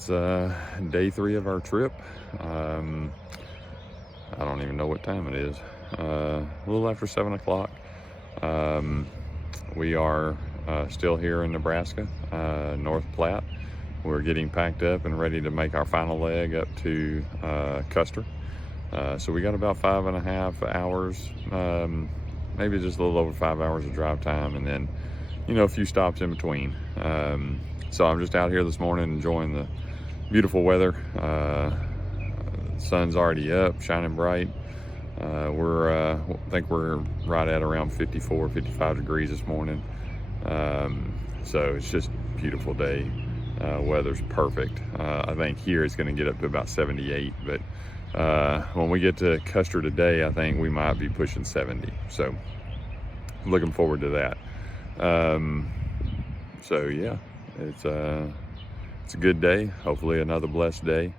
It's day 3 of our trip. I don't even know what time it is. A little after 7 o'clock. We are still here in Nebraska, North Platte. We're getting packed up and ready to make our final leg up to Custer. So we got about 5.5 hours, maybe just a little over 5 hours of drive time, and then, you know, a few stops in between. So I'm just out here this morning enjoying the beautiful weather. The sun's already up, shining bright. I think we're right at around 54, 55 degrees this morning. So it's just a beautiful day. Weather's perfect. I think here it's going to get up to about 78, but when we get to Custer today, I think we might be pushing 70. So looking forward to that. So yeah, it's a good day. Hopefully another blessed day.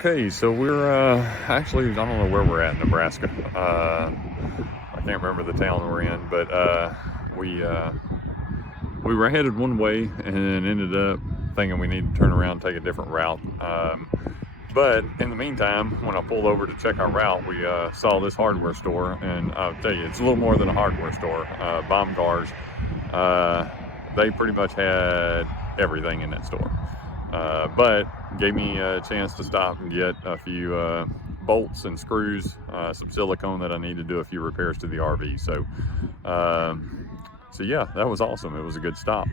Okay, so we're actually, I don't know where we're at in Nebraska. I can't remember the town we're in, but we were headed one way and ended up thinking we need to turn around and take a different route. But in the meantime, when I pulled over to check our route, we saw this hardware store, and I'll tell you, it's a little more than a hardware store. Bomb Cars, they pretty much had everything in that store. But gave me a chance to stop and get a few bolts and screws, some silicone that I need to do a few repairs to the RV. So yeah, that was awesome. It was a good stop.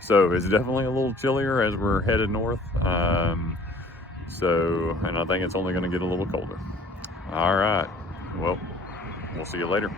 So it's definitely a little chillier as we're headed north. And I think it's only going to get a little colder. All right. Well, we'll see you later.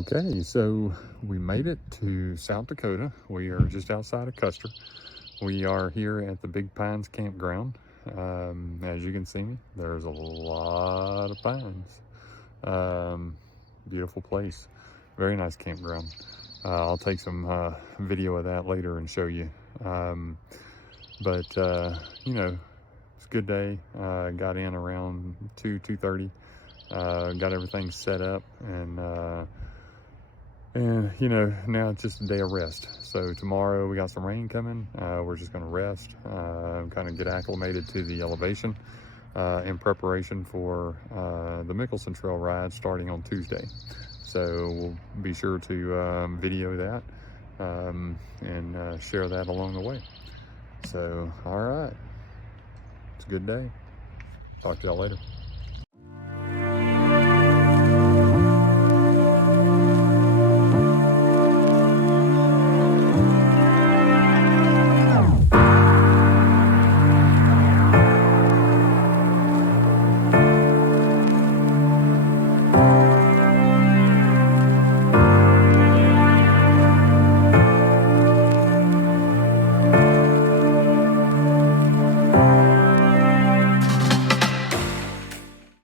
Okay, so we made it to South Dakota. We are just outside of Custer. We are here at the Big Pines Campground. As you can see, there's a lot of pines. Beautiful place. Very nice campground. I'll take some video of that later and show you. You know, it's a good day. Got in around 2:30. Got everything set up, and you know, now it's just a day of rest. So tomorrow we got some rain coming. We're just going to rest, kind of get acclimated to the elevation in preparation for the Mickelson Trail ride starting on Tuesday. So we'll be sure to video that and share that along the way. So, all right, it's a good day. Talk to y'all later.